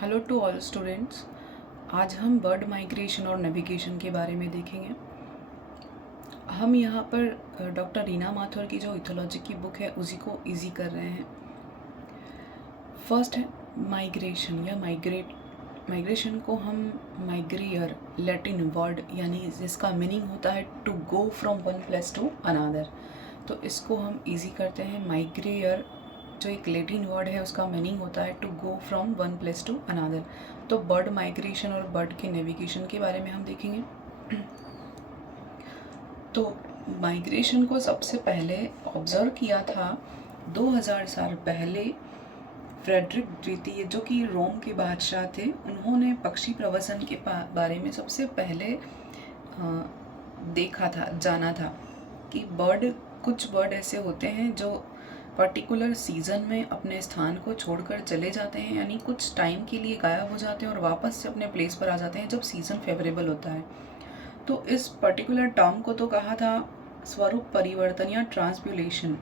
Hello to all students. आज हम bird migration और नेविगेशन के बारे में देखेंगे। हम यहाँ पर डॉक्टर रीना माथुर की जो इथोलॉजी की बुक है उसी को इजी कर रहे हैं। फर्स्ट है माइग्रेशन या माइग्रेशन को हम माइग्रियर लैटिन वर्ड यानी जिसका मीनिंग होता है to go from one place to another, तो इसको हम इजी करते हैं। माइग्रियर जो एक लैटिन वर्ड है उसका मीनिंग होता है to go from one place to another. तो बर्ड माइग्रेशन और बर्ड के नेविगेशन के बारे में हम देखेंगे। तो माइग्रेशन को सबसे पहले ऑब्जर्व किया था 2000 साल पहले फ्रेडरिक द्वितीय, जो कि रोम के बादशाह थे। उन्होंने पक्षी प्रवसन के बारे में सबसे पहले देखा था, जाना था कि कुछ बर्ड ऐसे होते हैं जो पर्टिकुलर सीज़न में अपने स्थान को छोड़कर चले जाते हैं, यानी कुछ टाइम के लिए गायब हो जाते हैं और वापस से अपने प्लेस पर आ जाते हैं जब सीज़न फेवरेबल होता है। तो इस पर्टिकुलर टर्म को तो कहा था स्वरूप परिवर्तन या ट्रांसब्यूलेशन।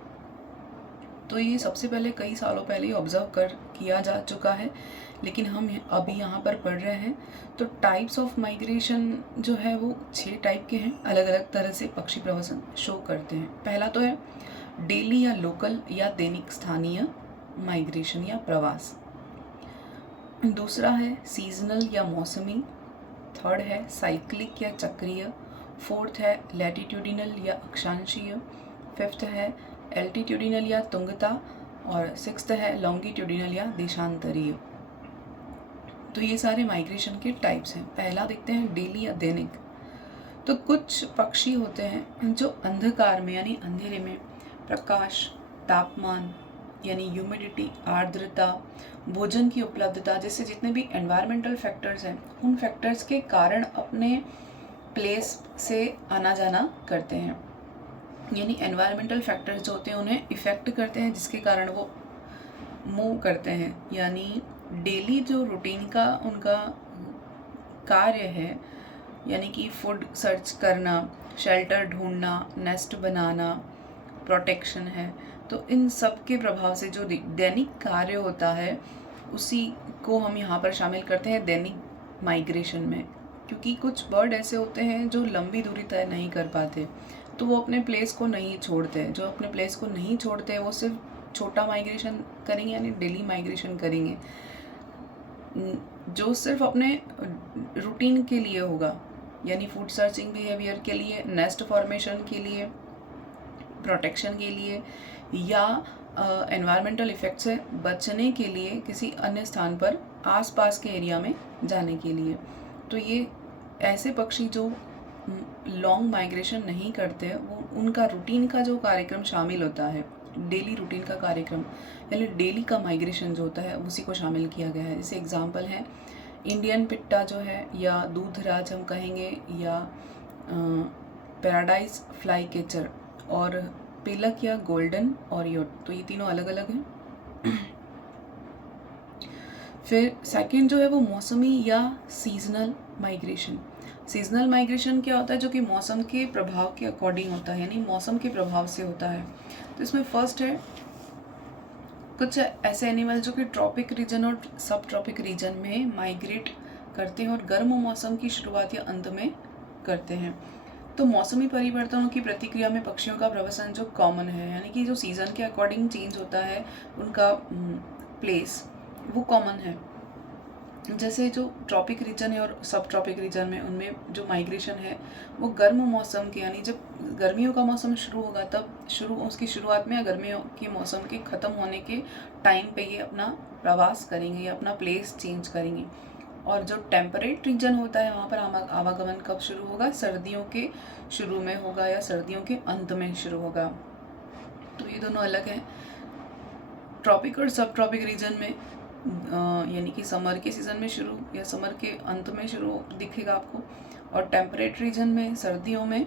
तो ये सबसे पहले कई सालों पहले ही ऑब्जर्व किया जा चुका है, लेकिन हम अभी यहाँ पर पढ़ रहे हैं। तो टाइप्स ऑफ माइग्रेशन जो है वो 6 टाइप के हैं, अलग अलग तरह से पक्षी प्रवसन शो करते हैं। पहला तो है डेली या लोकल या दैनिक स्थानीय माइग्रेशन या प्रवास। दूसरा है सीजनल या मौसमी। थर्ड है साइक्लिक या चक्रीय। फोर्थ है लैटिट्यूडिनल या अक्षांशीय। फिफ्थ है एल्टीट्यूडिनल या तुंगता। और सिक्स्थ है लॉन्गिट्यूडिनल या देशांतरीय। तो ये सारे माइग्रेशन के टाइप्स हैं। पहला देखते हैं डेली या दैनिक। तो कुछ पक्षी होते हैं जो अंधकार में यानी अंधेरे में प्रकाश, तापमान यानी ह्यूमिडिटी, आर्द्रता, भोजन की उपलब्धता जैसे जितने भी एनवायरमेंटल फैक्टर्स हैं उन फैक्टर्स के कारण अपने प्लेस से आना जाना करते हैं। यानी एनवायरमेंटल फैक्टर्स जो होते हैं उन्हें इफ़ेक्ट करते हैं, जिसके कारण वो मूव करते हैं। यानी डेली जो रूटीन का उनका कार्य है, यानी कि फूड सर्च करना, शेल्टर ढूंढना, नेस्ट बनाना, प्रोटेक्शन है, तो इन सब के प्रभाव से जो दैनिक कार्य होता है उसी को हम यहाँ पर शामिल करते हैं दैनिक माइग्रेशन में। क्योंकि कुछ बर्ड ऐसे होते हैं जो लंबी दूरी तय नहीं कर पाते, तो वो अपने प्लेस को नहीं छोड़ते। जो अपने प्लेस को नहीं छोड़ते वो सिर्फ छोटा माइग्रेशन करेंगे यानी डेली माइग्रेशन करेंगे, जो सिर्फ अपने रूटीन के लिए होगा, यानी फूड सर्चिंग बिहेवियर के लिए, नेस्ट फॉर्मेशन के लिए, प्रोटेक्शन के लिए, या एनवायरमेंटल इफ़ेक्ट से बचने के लिए किसी अन्य स्थान पर आसपास के एरिया में जाने के लिए। तो ये ऐसे पक्षी जो लॉन्ग माइग्रेशन नहीं करते, वो उनका रूटीन का जो कार्यक्रम शामिल होता है, डेली रूटीन का कार्यक्रम यानी डेली का माइग्रेशन जो होता है उसी को शामिल किया गया है। जैसे एग्जांपल है इंडियन पिट्टा जो है, या दूधराज हम कहेंगे, या पैराडाइज फ्लाई कैचर, और पिलक या गोल्डन ऑरियोट। तो ये तीनों अलग अलग हैं। फिर सेकंड जो है वो मौसमी या सीजनल माइग्रेशन। सीजनल माइग्रेशन क्या होता है? जो कि मौसम के प्रभाव के अकॉर्डिंग होता है, यानी मौसम के प्रभाव से होता है। तो इसमें फर्स्ट है कुछ ऐसे एनिमल जो कि ट्रॉपिक रीजन और सब ट्रॉपिक रीजन में माइग्रेट करते हैं और गर्म मौसम की शुरुआत या अंत में करते हैं। तो मौसमी परिवर्तनों की प्रतिक्रिया में पक्षियों का प्रवसन जो कॉमन है, यानी कि जो सीज़न के अकॉर्डिंग चेंज होता है उनका प्लेस, वो कॉमन है। जैसे जो ट्रॉपिक रीजन है और सब ट्रॉपिक रीजन में, उनमें जो माइग्रेशन है वो गर्म मौसम के, यानी जब गर्मियों का मौसम शुरू होगा तब उसकी शुरुआत में, या गर्मियों के मौसम के ख़त्म होने के टाइम पे ये अपना प्रवास करेंगे या अपना प्लेस चेंज करेंगे। और जो टेम्परेट रीजन होता है वहाँ पर आवागमन कब शुरू होगा? सर्दियों के शुरू में होगा या सर्दियों के अंत में शुरू होगा। तो ये दोनों अलग हैं। ट्रॉपिक और सब ट्रॉपिक रीजन में यानी कि समर के सीज़न में शुरू या समर के अंत में शुरू दिखेगा आपको, और टेम्परेट रीजन में सर्दियों में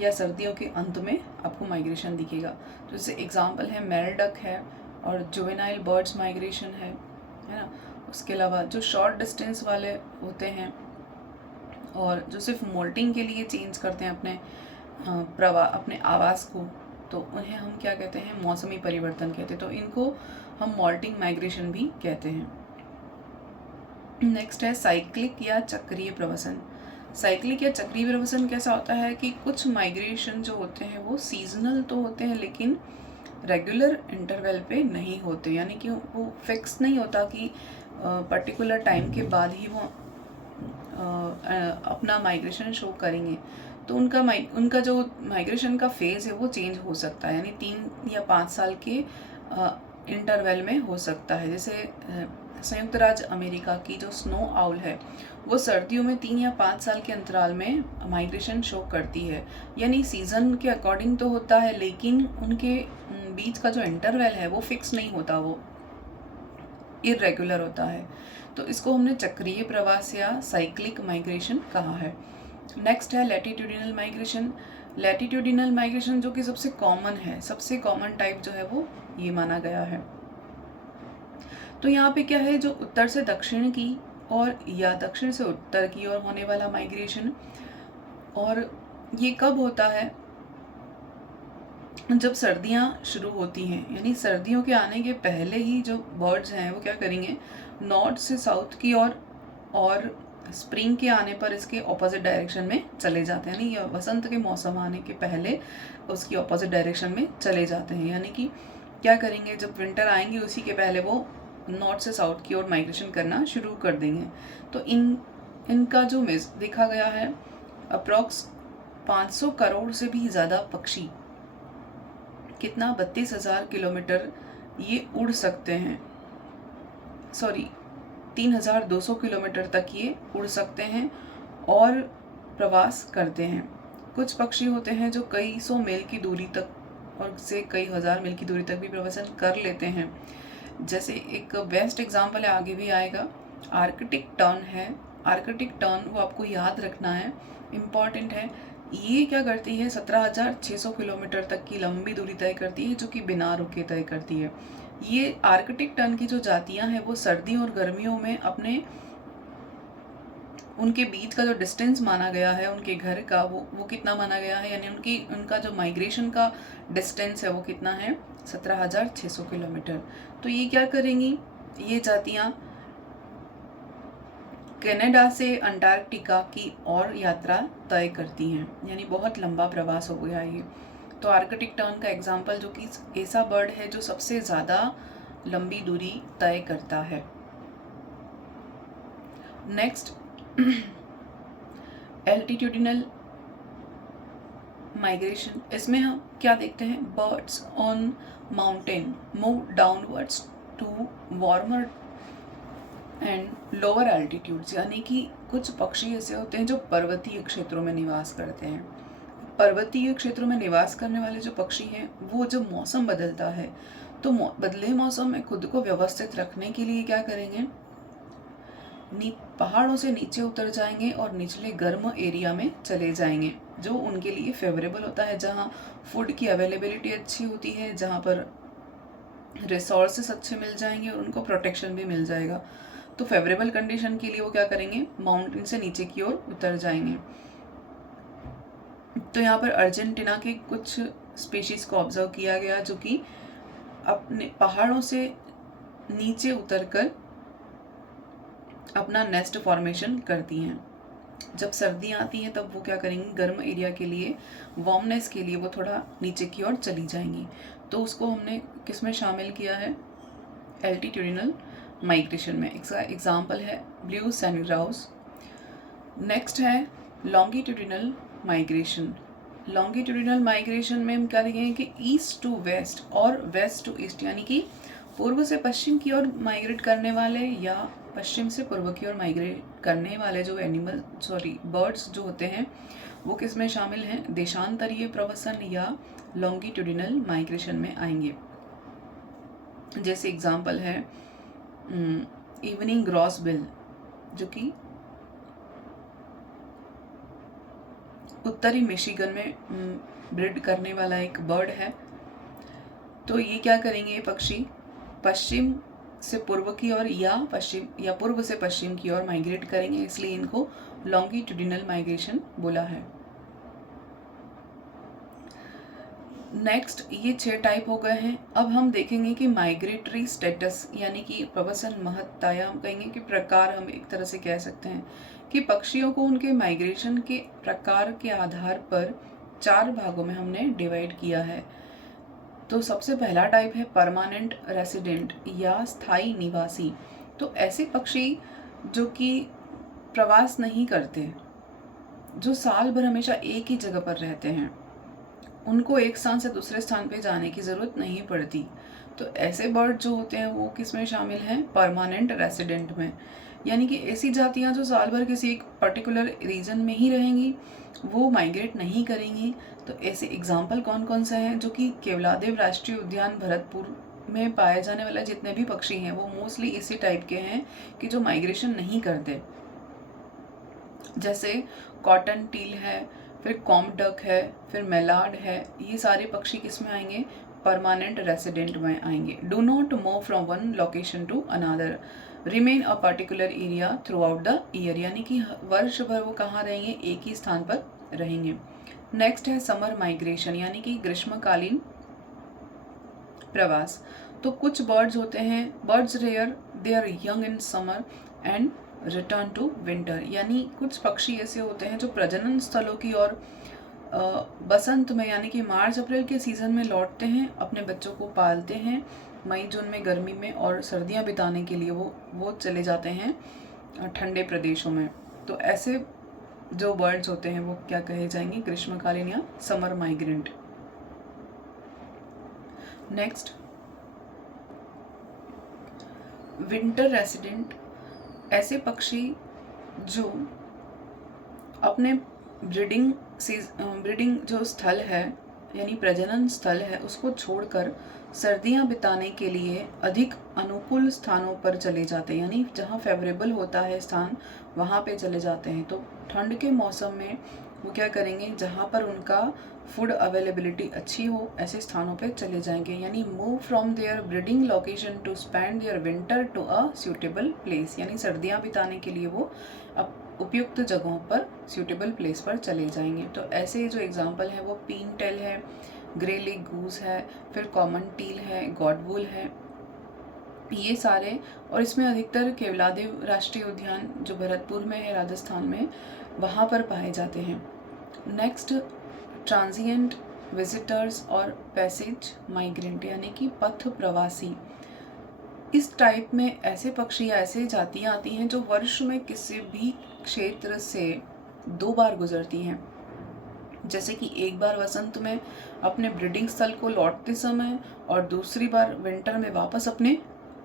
या सर्दियों के अंत में आपको माइग्रेशन दिखेगा। तो जैसे एग्जांपल है मेरडक है, और जुवेनाइल बर्ड्स माइग्रेशन है ना। उसके अलावा जो शॉर्ट डिस्टेंस वाले होते हैं और जो सिर्फ मोल्टिंग के लिए चेंज करते हैं अपने आवास को, तो उन्हें हम क्या कहते हैं? मौसमी परिवर्तन कहते हैं। तो इनको हम मोल्टिंग माइग्रेशन भी कहते हैं। नेक्स्ट है साइक्लिक या चक्रीय प्रवसन। साइक्लिक या चक्रीय प्रवसन कैसा होता है कि कुछ माइग्रेशन जो होते हैं वो सीजनल तो होते हैं लेकिन रेगुलर इंटरवल पे नहीं होते, यानी कि वो फिक्स नहीं होता कि पर्टिकुलर टाइम के बाद ही वो अपना माइग्रेशन शो करेंगे। तो उनका जो माइग्रेशन का फेज़ है वो चेंज हो सकता है, यानी 3 या 5 साल के इंटरवल में हो सकता है। जैसे संयुक्त राज्य अमेरिका की जो स्नो आउल है वो सर्दियों में 3 या 5 साल के अंतराल में माइग्रेशन शो करती है, यानी सीज़न के अकॉर्डिंग तो होता है लेकिन उनके बीच का जो इंटरवल है वो फिक्स नहीं होता, वो इरेगुलर होता है। तो इसको हमने चक्रीय प्रवास या साइक्लिक माइग्रेशन कहा है। नेक्स्ट है लैटिट्यूडिनल माइग्रेशन। लैटिट्यूडिनल माइग्रेशन जो कि सबसे कॉमन है, सबसे कॉमन टाइप जो है वो ये माना गया है। तो यहाँ पे क्या है, जो उत्तर से दक्षिण की और या दक्षिण से उत्तर की ओर होने वाला माइग्रेशन, और ये कब होता है, जब सर्दियाँ शुरू होती हैं, यानी सर्दियों के आने के पहले ही जो बर्ड्स हैं वो क्या करेंगे, नॉर्थ से साउथ की ओर और स्प्रिंग के आने पर इसके ऑपोजिट डायरेक्शन में चले जाते हैं, यानी या वसंत के मौसम आने के पहले उसकी ऑपोजिट डायरेक्शन में चले जाते हैं। यानी कि क्या करेंगे, जब विंटर आएंगे उसी के पहले वो नॉर्थ से साउथ की ओर माइग्रेशन करना शुरू कर देंगे। तो इनका जो देखा गया है, अप्रॉक्स 500 करोड़ से भी ज़्यादा पक्षी, कितना 32,000 किलोमीटर ये उड़ सकते हैं, सॉरी 3,200 किलोमीटर तक ये उड़ सकते हैं और प्रवास करते हैं। कुछ पक्षी होते हैं जो कई सौ मील की दूरी तक और से कई हज़ार मील की दूरी तक भी प्रवासन कर लेते हैं। जैसे एक बेस्ट एग्जांपल है, आगे भी आएगा, आर्कटिक टर्न है। आर्कटिक टर्न वो आपको याद रखना है, इम्पॉर्टेंट है। ये क्या करती है, 17,600 किलोमीटर तक की लंबी दूरी तय करती है, जो कि बिना रुके तय करती है। ये आर्कटिक टर्न की जो जातियां हैं वो सर्दियों और गर्मियों में अपने उनके बीच का जो डिस्टेंस माना गया है उनके घर का, वो कितना माना गया है, यानी उनका जो माइग्रेशन का डिस्टेंस है वो कितना है, 17,600 किलोमीटर। तो ये क्या करेंगी, ये जातियाँ कनाडा से अंटार्कटिका की और यात्रा तय करती हैं, यानी बहुत लंबा प्रवास हो गया ये। तो आर्कटिक टर्न का एग्जाम्पल, जो कि ऐसा बर्ड है जो सबसे ज़्यादा लंबी दूरी तय करता है। Next altitudinal migration. इसमें हम क्या देखते हैं, birds on mountain move downwards to warmer and lower altitudes, यानी कि कुछ पक्षी ऐसे होते हैं जो पर्वतीय क्षेत्रों में निवास करते हैं। पर्वतीय क्षेत्रों में निवास करने वाले जो पक्षी हैं वो जब मौसम बदलता है तो बदले मौसम में खुद को व्यवस्थित रखने के लिए क्या करेंगे, पहाड़ों से नीचे उतर जाएंगे और निचले गर्म एरिया में चले जाएंगे, जो उनके लिए फेवरेबल होता है, जहाँ फूड की अवेलेबिलिटी अच्छी होती है, जहाँ पर रिसोर्सेस अच्छे मिल जाएंगे और उनको प्रोटेक्शन भी मिल जाएगा। तो फेवरेबल कंडीशन के लिए वो क्या करेंगे, माउंटेन से नीचे की ओर उतर जाएंगे। तो यहाँ पर अर्जेंटीना के कुछ स्पीशीज को ऑब्जर्व किया गया जो कि अपने पहाड़ों से नीचे उतरकर अपना नेस्ट फॉर्मेशन करती हैं। जब सर्दियाँ आती हैं तब वो क्या करेंगी, गर्म एरिया के लिए, वार्मनेस के लिए वो थोड़ा नीचे की ओर चली जाएंगी। तो उसको हमने किस में शामिल किया है, एल्टीट्यूडिनल माइग्रेशन में। एग्जाम्पल है ब्लू सैंड ग्राउस। नेक्स्ट है लॉन्गिट्यूडिनल माइग्रेशन। लॉन्गिट्यूडिनल माइग्रेशन में हम क्या देखेंगे कि ईस्ट टू वेस्ट और वेस्ट टू ईस्ट, यानी कि पूर्व से पश्चिम की ओर माइग्रेट करने वाले या पश्चिम से पूर्व की ओर माइग्रेट करने वाले जो बर्ड्स जो होते हैं वो किस में शामिल हैं, देशांतरीय प्रवसन या लॉन्गिट्यूडिनल माइग्रेशन में आएंगे। जैसे एग्जाम्पल है इवनिंग ग्रॉस बिल, जो कि उत्तरी मिशिगन में ब्रीड करने वाला एक बर्ड है। तो ये क्या करेंगे, ये पक्षी पश्चिम से पूर्व की ओर या पश्चिम या पूर्व से पश्चिम की ओर माइग्रेट करेंगे, इसलिए इनको लॉन्गिट्यूडिनल माइग्रेशन बोला है। नेक्स्ट ये 6 टाइप हो गए हैं। अब हम देखेंगे कि माइग्रेटरी स्टेटस यानी कि प्रवसन महत्ता, या हम कहेंगे कि प्रकार, हम एक तरह से कह सकते हैं कि पक्षियों को उनके माइग्रेशन के प्रकार के आधार पर 4 भागों में हमने डिवाइड किया है। तो सबसे पहला टाइप है परमानेंट रेसिडेंट या स्थायी निवासी। तो ऐसे पक्षी जो कि प्रवास नहीं करते, जो साल भर हमेशा एक ही जगह पर रहते हैं, उनको एक स्थान से दूसरे स्थान पे जाने की ज़रूरत नहीं पड़ती। तो ऐसे बर्ड जो होते हैं वो किस में शामिल हैं? परमानेंट रेसिडेंट में। यानी कि ऐसी जातियाँ जो साल भर किसी एक पर्टिकुलर रीजन में ही रहेंगी, वो माइग्रेट नहीं करेंगी। तो ऐसे एग्जाम्पल कौन कौन से हैं? जो कि केवलादेव राष्ट्रीय उद्यान भरतपुर में पाए जाने वाले जितने भी पक्षी हैं वो मोस्टली इसी टाइप के हैं कि जो माइग्रेशन नहीं करते। जैसे कॉटन टील है, फिर कॉमडक है, फिर मेलार्ड है, ये सारे पक्षी किस में आएंगे? परमानेंट रेसिडेंट में आएंगे। Do not move from one location to another, remain a particular area throughout the year, यानी कि वर्ष भर वो कहाँ रहेंगे? एक ही स्थान पर रहेंगे। नेक्स्ट है समर माइग्रेशन, यानी कि ग्रीष्मकालीन प्रवास। तो कुछ बर्ड्स होते हैं, birds rare they are young in summer and return to winter, यानी कुछ पक्षी ऐसे होते हैं जो प्रजनन स्थलों की ओर बसंत में यानी कि मार्च अप्रैल के सीज़न में लौटते हैं, अपने बच्चों को पालते हैं, मई जून में गर्मी में, और सर्दियां बिताने के लिए वो चले जाते हैं ठंडे प्रदेशों में। तो ऐसे जो बर्ड्स होते हैं वो क्या कहे जाएंगे? ग्रीष्मकालीन या summer migrant. Next winter resident, ऐसे पक्षी जो अपने ब्रीडिंग जो स्थल है यानी प्रजनन स्थल है उसको छोड़कर सर्दियां बिताने के लिए अधिक अनुकूल स्थानों पर चले जाते हैं, यानी जहां फेवरेबल होता है स्थान वहां पे चले जाते हैं। तो ठंड के मौसम में वो क्या करेंगे? जहां पर उनका फूड अवेलेबिलिटी अच्छी हो ऐसे स्थानों पे चले जाएंगे, यानी move from their breeding location to spend their winter to a suitable place, यानी सर्दियां बिताने के लिए वो अब उपयुक्त जगहों पर सूटेबल प्लेस पर चले जाएंगे। तो ऐसे जो एग्जांपल है वो पीन टेल है, ग्रे लेग गूस है, फिर कॉमन टील है, गॉडवुल है, ये सारे। और इसमें अधिकतर केवलादेव राष्ट्रीय उद्यान जो भरतपुर में है राजस्थान में, वहाँ पर पाए जाते हैं। नेक्स्ट ट्रांजिएंट विजिटर्स और पैसेज माइग्रेंट, यानी कि पथ प्रवासी। इस टाइप में ऐसे पक्षी या ऐसे जातियाँ आती हैं जो वर्ष में किसी भी क्षेत्र से 2 बार गुजरती हैं। जैसे कि एक बार वसंत में अपने ब्रीडिंग स्थल को लौटते समय और दूसरी बार विंटर में वापस अपने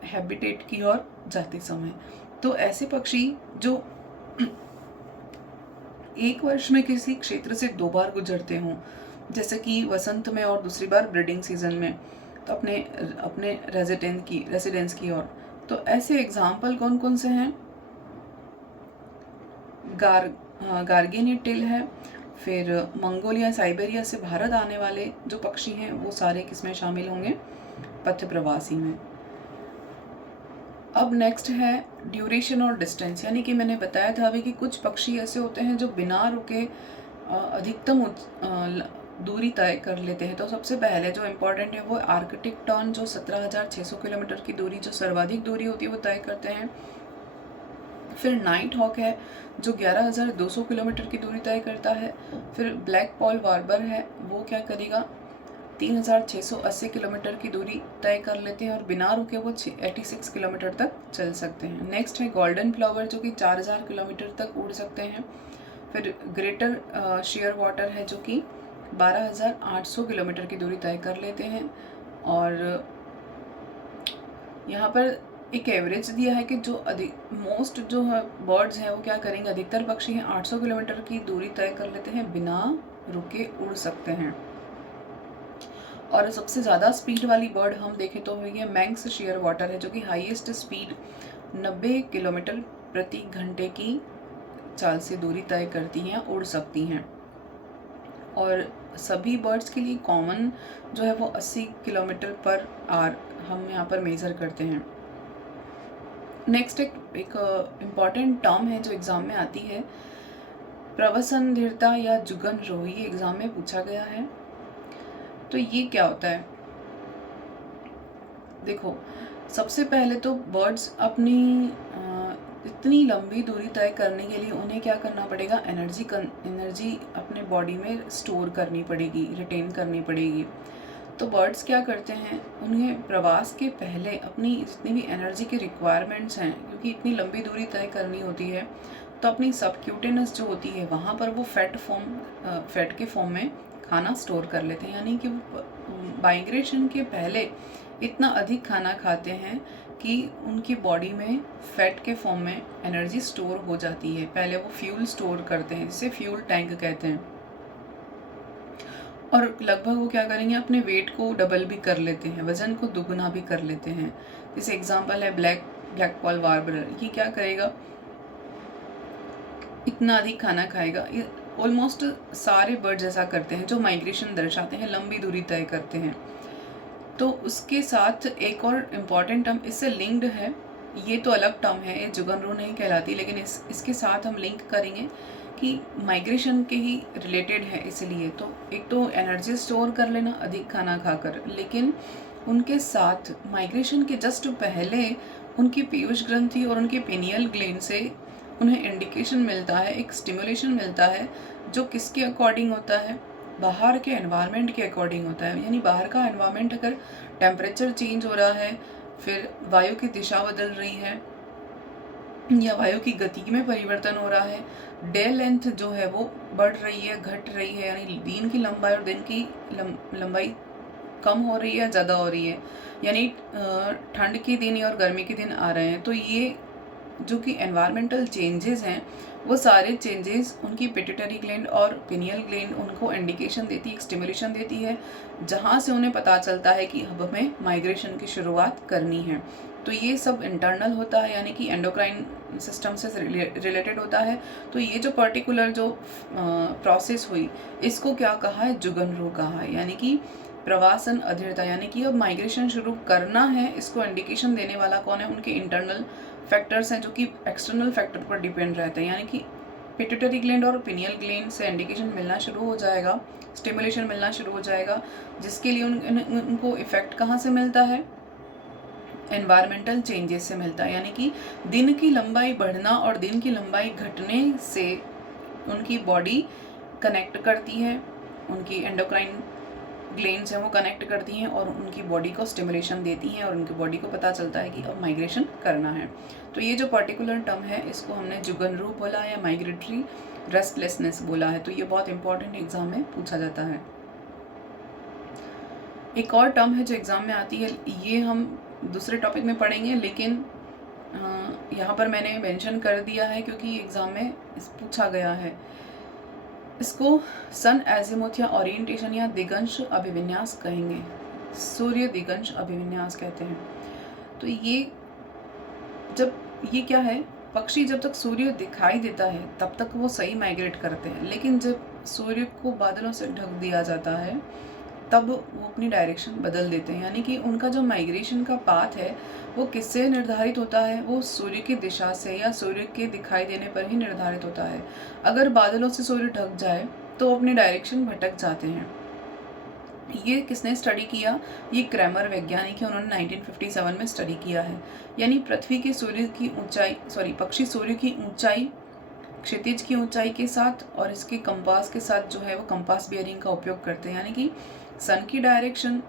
हैबिटेट की ओर जाते समय। तो ऐसे पक्षी जो एक वर्ष में किसी क्षेत्र से 2 बार गुजरते हों, जैसे कि वसंत में और दूसरी बार ब्रीडिंग सीजन में, तो अपने रेजिडेंस की ओर। तो ऐसे एग्जाम्पल कौन कौन से हैं? गार्गेनिया टिल है, फिर मंगोलिया साइबेरिया से भारत आने वाले जो पक्षी हैं वो सारे किसमें शामिल होंगे? पथ प्रवासी में। अब नेक्स्ट है ड्यूरेशन और डिस्टेंस, यानी कि मैंने बताया था अभी कि कुछ पक्षी ऐसे होते हैं जो बिना रुके अधिकतम दूरी तय कर लेते हैं। तो सबसे पहले जो इम्पोर्टेंट है वो आर्कटिक टर्न, जो 17,600 किलोमीटर की दूरी, जो सर्वाधिक दूरी होती है वो तय करते हैं। फिर नाइट हॉक है जो 11,200 किलोमीटर की दूरी तय करता है। फिर ब्लैक पॉल वार्बर है, वो क्या करेगा? 3,680 किलोमीटर की दूरी तय कर लेते हैं और बिना रुके वो 86 किलोमीटर तक चल सकते हैं। नेक्स्ट है गोल्डन फ्लावर जो कि 4,000 किलोमीटर तक उड़ सकते हैं। फिर ग्रेटर शेयर वाटर है जो कि 12,800 किलोमीटर की दूरी तय कर लेते हैं। और यहाँ पर एक एवरेज दिया है कि जो मोस्ट जो है बर्ड्स हैं वो क्या करेंगे? अधिकतर पक्षी हैं 800 किलोमीटर की दूरी तय कर लेते हैं, बिना रुके उड़ सकते हैं। और सबसे ज़्यादा स्पीड वाली बर्ड हम देखें तो ये मैंक्स शेयर वाटर है जो कि हाईएस्ट स्पीड 90 किलोमीटर प्रति घंटे की चाल से दूरी तय करती हैं, उड़ सकती हैं। और सभी बर्ड्स के लिए कॉमन जो है वो 80 किलोमीटर पर आवर हम यहाँ पर मेज़र करते हैं। नेक्स्ट एक इम्पॉर्टेंट टर्म है जो एग्ज़ाम में आती है, प्रवसन धीरता या जुगन रोह, ये एग्ज़ाम में पूछा गया है। तो ये क्या होता है, देखो सबसे पहले तो बर्ड्स अपनी इतनी लंबी दूरी तय करने के लिए उन्हें क्या करना पड़ेगा, एनर्जी अपने बॉडी में स्टोर करनी पड़ेगी, रिटेन करनी पड़ेगी। तो बर्ड्स क्या करते हैं, उन्हें प्रवास के पहले अपनी जितनी भी एनर्जी की रिक्वायरमेंट्स हैं, क्योंकि इतनी लंबी दूरी तय करनी होती है, तो अपनी सबक्यूटेनस जो होती है वहाँ पर वो फैट के फॉर्म में खाना स्टोर कर लेते हैं। यानी कि माइग्रेशन के पहले इतना अधिक खाना खाते हैं कि उनकी बॉडी में फैट के फॉर्म में एनर्जी स्टोर हो जाती है। पहले वो फ्यूल स्टोर करते हैं, जिसे फ्यूल टैंक कहते हैं, और लगभग वो क्या करेंगे, अपने वेट को डबल भी कर लेते हैं, वजन को दुगुना भी कर लेते हैं। जैसे एग्जांपल है ब्लैक पॉल वार्बलर, ये क्या करेगा, इतना अधिक खाना खाएगा। ये ऑलमोस्ट सारे बर्ड जैसा करते हैं जो माइग्रेशन दर्शाते हैं, लंबी दूरी तय करते हैं। तो उसके साथ एक और इम्पॉर्टेंट टर्म इससे लिंक्ड है, ये तो अलग टर्म है, ये जुगनरू नहीं कहलाती, लेकिन इसके साथ हम लिंक करेंगे कि माइग्रेशन के ही रिलेटेड है। इसलिए तो एक तो एनर्जी स्टोर कर लेना अधिक खाना खाकर, लेकिन उनके साथ माइग्रेशन के जस्ट पहले उनकी पीयूष ग्रंथि और उनके पेनियल ग्लैंड से उन्हें इंडिकेशन मिलता है, एक स्टिमुलेशन मिलता है, जो किसके अकॉर्डिंग होता है, बाहर के एनवायरनमेंट के अकॉर्डिंग होता है। यानी बाहर का एनवायरनमेंट अगर टेम्परेचर चेंज हो रहा है, फिर वायु की दिशा बदल रही है, या वायु की गति में परिवर्तन हो रहा है, डे लेंथ जो है वो बढ़ रही है, घट रही है, यानी दिन की लंबाई और दिन की लंबाई कम हो रही है, ज़्यादा हो रही है, यानी ठंड के दिन और गर्मी के दिन आ रहे हैं, तो ये जो कि एनवायरमेंटल चेंजेस हैं, वो सारे चेंजेस उनकी पिट्यूटरी ग्लैंड और पिनियल ग्लैंड उनको इंडिकेशन देती है, एक्सटिमुलेशन देती है, जहाँ से उन्हें पता चलता है कि अब हमें माइग्रेशन की शुरुआत करनी है। तो ये सब इंटरनल होता है, यानी कि एंडोक्राइन सिस्टम से रिलेटेड होता है। तो ये जो पर्टिकुलर जो प्रोसेस हुई, इसको क्या कहा है, जुगनरू कहा है, यानी कि प्रवासन अधीरता, यानी कि अब माइग्रेशन शुरू करना है, इसको इंडिकेशन देने वाला कौन है, उनके इंटरनल फैक्टर्स हैं जो कि एक्सटर्नल फैक्टर पर डिपेंड रहते हैं। यानी कि पिट्यूटरी ग्लैंड और पिनियल ग्लैंड से इंडिकेशन मिलना शुरू हो जाएगा, स्टिमुलेशन मिलना शुरू हो जाएगा, जिसके लिए उनको इफेक्ट कहाँ से मिलता है, एनवायरमेंटल चेंजेस से मिलता है। यानी कि दिन की लंबाई बढ़ना और दिन की लंबाई घटने से उनकी बॉडी कनेक्ट करती है, उनकी एंडोक्राइन ग्लैंड्स हैं वो कनेक्ट करती हैं और उनकी बॉडी को स्टिमुलेशन देती हैं, और उनकी बॉडी को पता चलता है कि अब माइग्रेशन करना है। तो ये जो पर्टिकुलर टर्म है, इसको हमने जुगनरू बोला या माइग्रेटरी रेस्टलेसनेस बोला है। तो ये बहुत इंपॉर्टेंट एग्जाम में पूछा जाता है। एक और टर्म है जो एग्ज़ाम में आती है, ये हम दूसरे टॉपिक में पढ़ेंगे, लेकिन यहाँ पर मैंने मेंशन कर दिया है क्योंकि एग्ज़ाम में पूछा गया है। इसको सन एजिमुथ या ओरिएंटेशन या दिगंश अभिविन्यास कहेंगे, सूर्य दिगंश अभिविन्यास कहते हैं। तो ये क्या है, पक्षी जब तक सूर्य दिखाई देता है तब तक वो सही माइग्रेट करते हैं, लेकिन जब सूर्य को बादलों से ढक दिया जाता है तब वो अपनी डायरेक्शन बदल देते हैं। यानी कि उनका जो माइग्रेशन का पाथ है वो किससे निर्धारित होता है, वो सूर्य की दिशा से या सूर्य के दिखाई देने पर ही निर्धारित होता है। अगर बादलों से सूर्य ढक जाए तो अपनी डायरेक्शन भटक जाते हैं। ये किसने स्टडी किया, ये क्रैमर वैज्ञानिक है, उन्होंने 1957 में स्टडी किया है। यानी पृथ्वी के सूर्य की ऊंचाई पक्षी सूर्य की ऊंचाई, क्षितिज की ऊंचाई के साथ और इसके कंपास के साथ जो है वो कंपास बियरिंग का उपयोग करते हैं। यानी कि सन की डायरेक्शन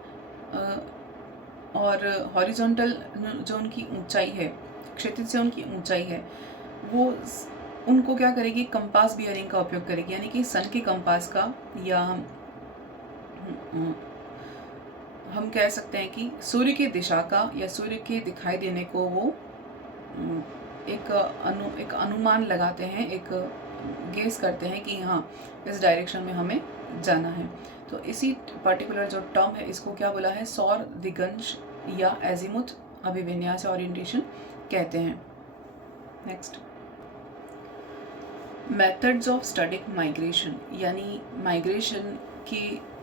और हॉरिजॉन्टल जो उनकी ऊंचाई है, क्षितिज से उनकी ऊंचाई है, वो उनको क्या करेगी, कंपास बियरिंग का उपयोग करेगी। यानी कि सन के कंपास का, या हम कह सकते हैं कि सूर्य की दिशा का या सूर्य के दिखाई देने को वो एक अनुमान लगाते हैं, एक गेस करते हैं कि हाँ इस डायरेक्शन में हमें जाना है। तो इसी पर्टिकुलर जो टर्म है इसको क्या बोला है, सौर दिगंश या एजिमुथ अभिविन्यास ओरिएंटेशन कहते हैं। Next, methods of studying migration, यानी माइग्रेशन के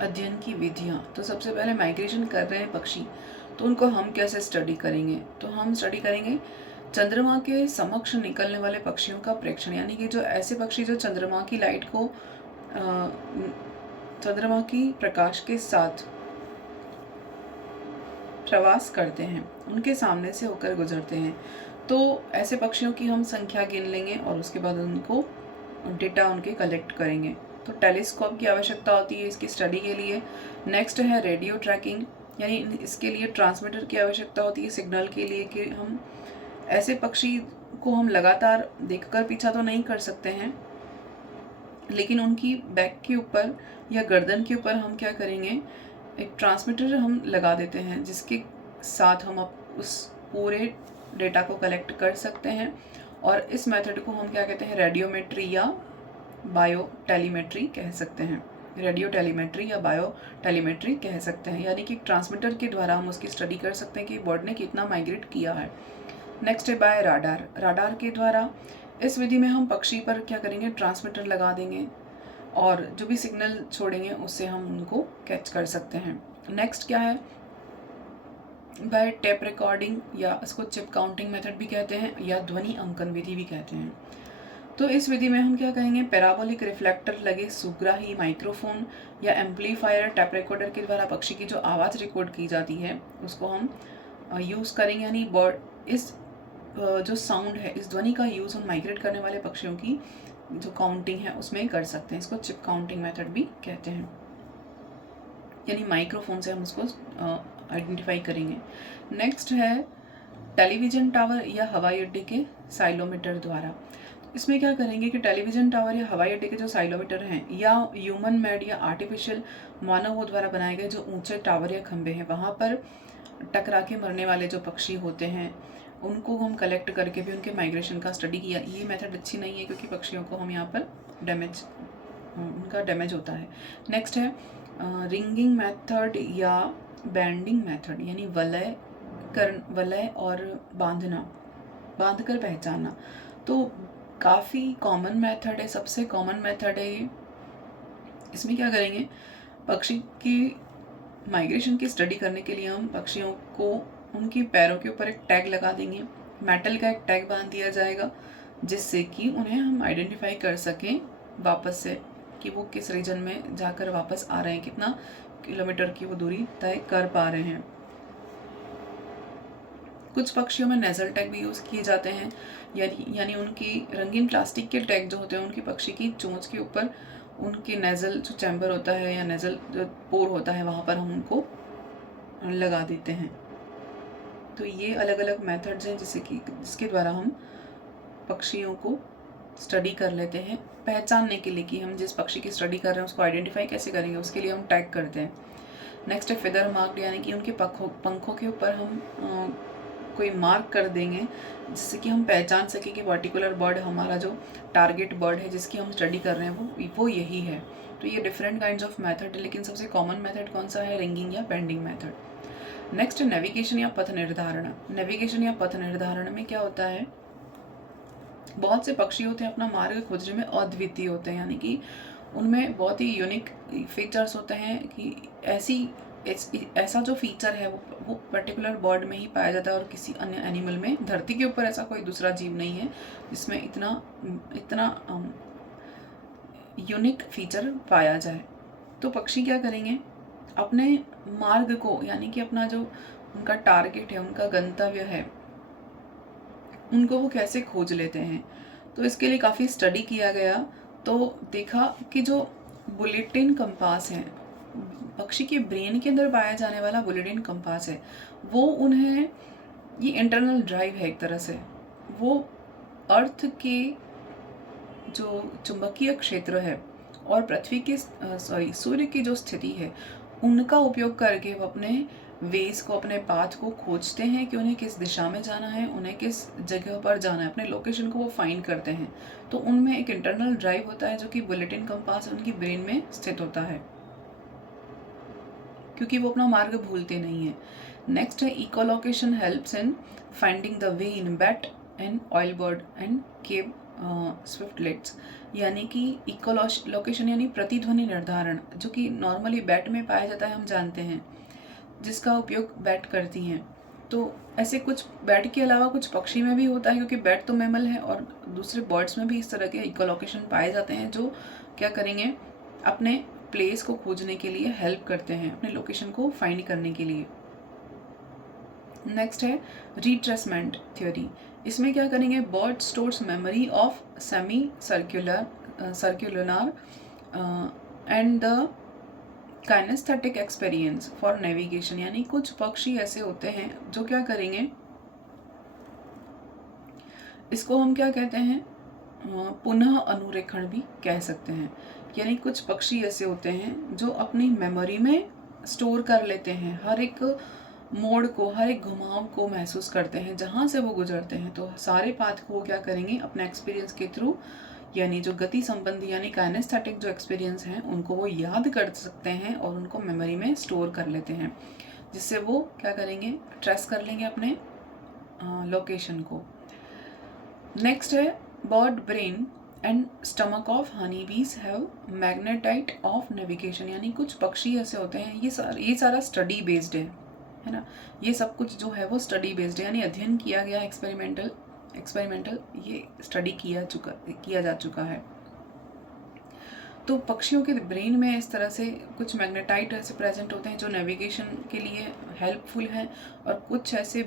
अध्ययन की विधियाँ। तो सबसे पहले माइग्रेशन कर रहे हैं पक्षी, तो उनको हम कैसे स्टडी करेंगे, तो हम स्टडी करेंगे चंद्रमा के समक्ष निकलने वाले पक्षियों का प्रेक्षण। यानी कि जो ऐसे पक्षी जो चंद्रमा की लाइट को चंद्रमा की प्रकाश के साथ प्रवास करते हैं, उनके सामने से होकर गुजरते हैं। तो ऐसे पक्षियों की हम संख्या गिन लेंगे और उसके बाद उनको डेटा उनके कलेक्ट करेंगे। तो टेलीस्कोप की आवश्यकता होती है इसकी स्टडी के लिए। नेक्स्ट है रेडियो ट्रैकिंग, यानी इसके लिए ट्रांसमीटर की आवश्यकता होती है सिग्नल के लिए, कि हम ऐसे पक्षी को हम लगातार देखकर पीछा तो नहीं कर सकते हैं, लेकिन उनकी बैक के ऊपर या गर्दन के ऊपर हम क्या करेंगे, एक ट्रांसमीटर हम लगा देते हैं जिसके साथ हम उस पूरे डेटा को कलेक्ट कर सकते हैं। और इस मेथड को हम क्या कहते हैं, रेडियोमेट्री या बायो टेलीमेट्री कह सकते हैं। रेडियो टेलीमेट्री या बायो टेलीमेट्री कह सकते हैं, यानी कि ट्रांसमीटर के द्वारा हम उसकी स्टडी कर सकते हैं कि बर्ड ने कितना माइग्रेट किया है। नेक्स्ट है बाय राडार। राडार के द्वारा इस विधि में हम पक्षी पर क्या करेंगे, ट्रांसमीटर लगा देंगे और जो भी सिग्नल छोड़ेंगे उससे हम उनको कैच कर सकते हैं। नेक्स्ट क्या है, बाय टेप रिकॉर्डिंग, या इसको चिप काउंटिंग मेथड भी कहते हैं या ध्वनि अंकन विधि भी कहते हैं। तो इस विधि में हम क्या कहेंगे, पैराबोलिक रिफ्लेक्टर लगे सुग्राही माइक्रोफोन या एम्पलीफायर टेप रिकॉर्डर के द्वारा पक्षी की जो आवाज़ रिकॉर्ड की जाती है उसको हम यूज़ करेंगे, यानी बर्ड इस जो साउंड है, इस ध्वनि का यूज़ हम माइग्रेट करने वाले पक्षियों की जो काउंटिंग है उसमें कर सकते हैं। इसको चिप काउंटिंग मेथड भी कहते हैं, यानी माइक्रोफोन से हम उसको आइडेंटिफाई करेंगे। नेक्स्ट है टेलीविज़न टावर या हवाई अड्डे के साइलोमीटर द्वारा। इसमें क्या करेंगे कि टेलीविज़न टावर या हवाई अड्डे के जो साइलोमीटर हैं, या ह्यूमन मेड या आर्टिफिशियल मानवों द्वारा बनाए गए जो ऊंचे टावर या खंभे हैं, वहाँ पर टकरा के मरने वाले जो पक्षी होते हैं उनको हम कलेक्ट करके भी उनके माइग्रेशन का स्टडी किया। ये मेथड अच्छी नहीं है क्योंकि पक्षियों को हम यहाँ पर उनका डैमेज होता है। नेक्स्ट है रिंगिंग मेथड या बैंडिंग मेथड, यानी वलय और बांधकर पहचानना। तो काफ़ी कॉमन मेथड है, सबसे कॉमन मेथड है ये। इसमें क्या करेंगे, पक्षी की माइग्रेशन की स्टडी करने के लिए हम पक्षियों को उनके पैरों के ऊपर एक टैग लगा देंगे, मेटल का एक टैग बांध दिया जाएगा जिससे कि उन्हें हम आइडेंटिफाई कर सकें वापस से कि वो किस रीजन में जाकर वापस आ रहे हैं, कितना किलोमीटर की वो दूरी तय कर पा रहे हैं। कुछ पक्षियों में नेजल टैग भी यूज़ किए जाते हैं, यानी उनकी रंगीन प्लास्टिक के टैग जो होते हैं उनकी पक्षी की चोंच के ऊपर उनके नेजल जो चैम्बर होता है या नेजल जो पोर होता है वहाँ पर हम उनको लगा देते हैं। तो ये अलग अलग मेथड्स हैं जिसके द्वारा हम पक्षियों को स्टडी कर लेते हैं, पहचानने के लिए कि हम जिस पक्षी की स्टडी कर रहे हैं उसको आइडेंटिफाई कैसे करेंगे, उसके लिए हम टैग करते हैं। नेक्स्ट है फेदर मार्क्ड, यानी कि उनके पंखों के ऊपर हम कोई मार्क कर देंगे जिससे कि हम पहचान सकें कि पर्टिकुलर बर्ड हमारा जो टारगेट बर्ड है जिसकी हम स्टडी कर रहे हैं वो यही है। तो ये डिफरेंट काइंड्स ऑफ मेथड है, लेकिन सबसे कॉमन मेथड कौन सा है, रिंगिंग या पेंडिंग मेथड। नेक्स्ट नेविगेशन या पथ निर्धारण। नेविगेशन या पथ निर्धारण में क्या होता है, बहुत से पक्षी होते हैं अपना मार्ग खोजने में अद्वितीय होते हैं, यानी कि उनमें बहुत ही यूनिक फीचर्स होते हैं कि ऐसा जो फीचर है वो पर्टिकुलर बर्ड में ही पाया जाता है और किसी अन्य एनिमल में, धरती के ऊपर ऐसा कोई दूसरा जीव नहीं है जिसमें इतना यूनिक फीचर पाया जाए। तो पक्षी क्या करेंगे, अपने मार्ग को, यानी कि अपना जो उनका टारगेट है, उनका गंतव्य है, उनको वो कैसे खोज लेते हैं। तो इसके लिए काफ़ी स्टडी किया गया, तो देखा कि जो बुलेटिन कंपास है, पक्षी के ब्रेन के अंदर पाया जाने वाला बुलेटिन कंपास है, वो उन्हें, ये इंटरनल ड्राइव है एक तरह से, वो अर्थ के जो चुंबकीय क्षेत्र है और पृथ्वी के सूर्य की जो स्थिति है उनका उपयोग करके वो अपने वेज को, अपने पाथ को खोजते हैं कि उन्हें किस दिशा में जाना है, उन्हें किस जगह पर जाना है, अपने लोकेशन को वो फाइंड करते हैं। तो उनमें एक इंटरनल ड्राइव होता है जो कि बुलेटिन कंपास उनकी ब्रेन में स्थित होता है, क्योंकि वो अपना मार्ग भूलते नहीं है। नेक्स्ट है echolocation helps in finding the way in bat and oil bird and cave swiftlets, यानी कि इकोलोकेशन यानी प्रतिध्वनि निर्धारण, जो कि नॉर्मली बैट में पाया जाता है, हम जानते हैं, जिसका उपयोग बैट करती हैं। तो ऐसे कुछ बैट के अलावा कुछ पक्षी में भी होता है, क्योंकि बैट तो मैमल है और दूसरे बर्ड्स में भी इस तरह के इकोलोकेशन पाए जाते हैं जो क्या करेंगे, अपने प्लेस को खोजने के लिए हेल्प करते हैं, अपने लोकेशन को फाइंड करने के लिए। नेक्स्ट है रिट्रेसमेंट थ्योरी। इसमें क्या करेंगे, bird stores memory of semi circular and the kinaesthetic experience for navigation. यानी कुछ पक्षी ऐसे होते हैं जो क्या करेंगे, इसको हम क्या कहते हैं, पुनः अनुरेखण भी कह सकते हैं। यानी कुछ पक्षी ऐसे होते हैं जो अपनी मेमोरी में स्टोर कर लेते हैं, हर एक मोड़ को, हर एक घुमाव को महसूस करते हैं जहाँ से वो गुजरते हैं। तो सारे पाथ को क्या करेंगे, अपने एक्सपीरियंस के थ्रू, यानी जो गति संबंधी यानी काइनेस्थेटिक जो एक्सपीरियंस हैं उनको वो याद कर सकते हैं और उनको मेमोरी में स्टोर कर लेते हैं, जिससे वो क्या करेंगे, ट्रेस कर लेंगे अपने लोकेशन को। नेक्स्ट है bird brain and stomach of honey बीज हैव मैग्नेटाइट ऑफ नेविगेशन। यानी कुछ पक्षी ऐसे होते हैं, ये सारा स्टडी बेस्ड है ना, ये सब कुछ जो है वो स्टडी बेस्ड है, यानी अध्ययन किया गया, एक्सपेरिमेंटल ये स्टडी किया जा चुका है। तो पक्षियों के ब्रेन में इस तरह से कुछ मैग्नेटाइट ऐसे प्रेजेंट होते हैं जो नेविगेशन के लिए हेल्पफुल हैं, और कुछ ऐसे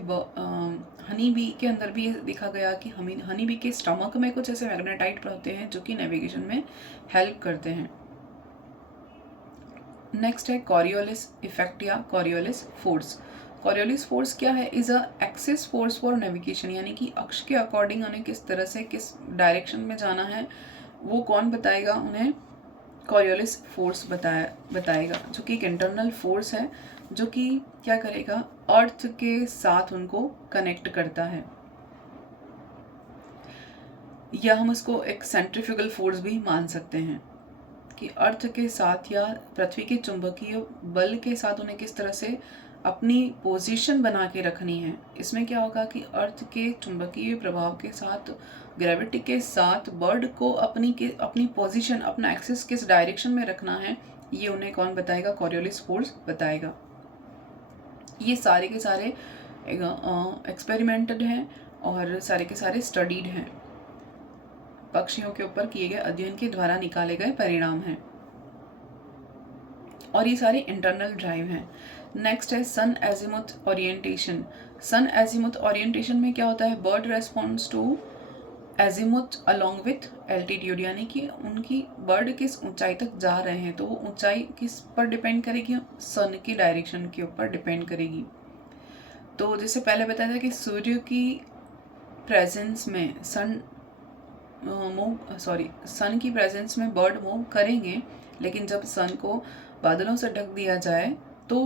हनी बी के अंदर भी देखा गया कि हनी बी के स्टमक में कुछ ऐसे मैग्नेटाइट होते हैं जो कि नेविगेशन में हेल्प करते हैं। नेक्स्ट है कॉरियोलिस इफेक्ट या कॉरियोलिस फोर्स। कॉरियोलिस फोर्स क्या है, is a axis force for navigation. यानी कि अक्ष के अकॉर्डिंग उन्हें किस तरह से किस डायरेक्शन में जाना है वो कौन बताएगा, उन्हें कॉरियोलिस फोर्स बताएगा, जो कि एक इंटरनल फोर्स है जो कि क्या करेगा, अर्थ के साथ उनको कनेक्ट करता है, या हम उसको एक सेंट्रीफ्यूगल फोर्स भी मान सकते हैं कि अर्थ के साथ या पृथ्वी के चुंबकीय बल के साथ उन्हें किस तरह से अपनी पोजीशन बना के रखनी है। इसमें क्या होगा कि अर्थ के चुंबकीय प्रभाव के साथ, ग्रेविटी के साथ बर्ड को अपनी पोजीशन, अपना एक्सिस किस डायरेक्शन में रखना है, ये उन्हें कौन बताएगा, कॉरियोलिस फोर्स बताएगा। ये सारे के सारे एक्सपेरिमेंटेड हैं और सारे के सारे स्टडीड हैं, पक्षियों के ऊपर किए गए अध्ययन के द्वारा निकाले गए परिणाम हैं, और ये सारे इंटरनल ड्राइव हैं। नेक्स्ट है sun azimuth orientation. Sun azimuth orientation में क्या होता है, bird response to azimuth along with altitude. यानी कि उनकी बर्ड किस ऊंचाई तक जा रहे हैं, तो वो ऊंचाई किस पर डिपेंड करेगी, सन की डायरेक्शन के ऊपर डिपेंड करेगी। तो जैसे पहले बताया था कि सूर्य की प्रेजेंस में सन की प्रेजेंस में बर्ड मूव करेंगे, लेकिन जब सन को बादलों से ढक दिया जाए तो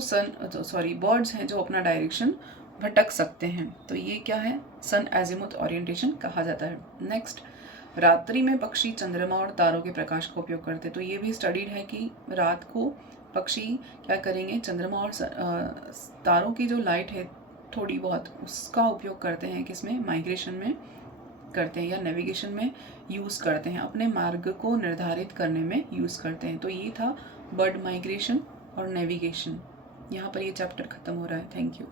बर्ड्स हैं जो अपना डायरेक्शन भटक सकते हैं। तो ये क्या है, सन एजीमुथ ओरिएंटेशन कहा जाता है। नेक्स्ट, रात्रि में पक्षी चंद्रमा और तारों के प्रकाश का उपयोग करते हैं। तो ये भी स्टडीड है कि रात को पक्षी क्या करेंगे, चंद्रमा और तारों की जो लाइट है थोड़ी बहुत, उसका उपयोग करते हैं, किसमें, माइग्रेशन में करते हैं या नेविगेशन में यूज़ करते हैं, अपने मार्ग को निर्धारित करने में यूज़ करते हैं। तो ये था बर्ड माइग्रेशन और नेविगेशन। यहाँ पर ये चैप्टर ख़त्म हो रहा है। Thank you.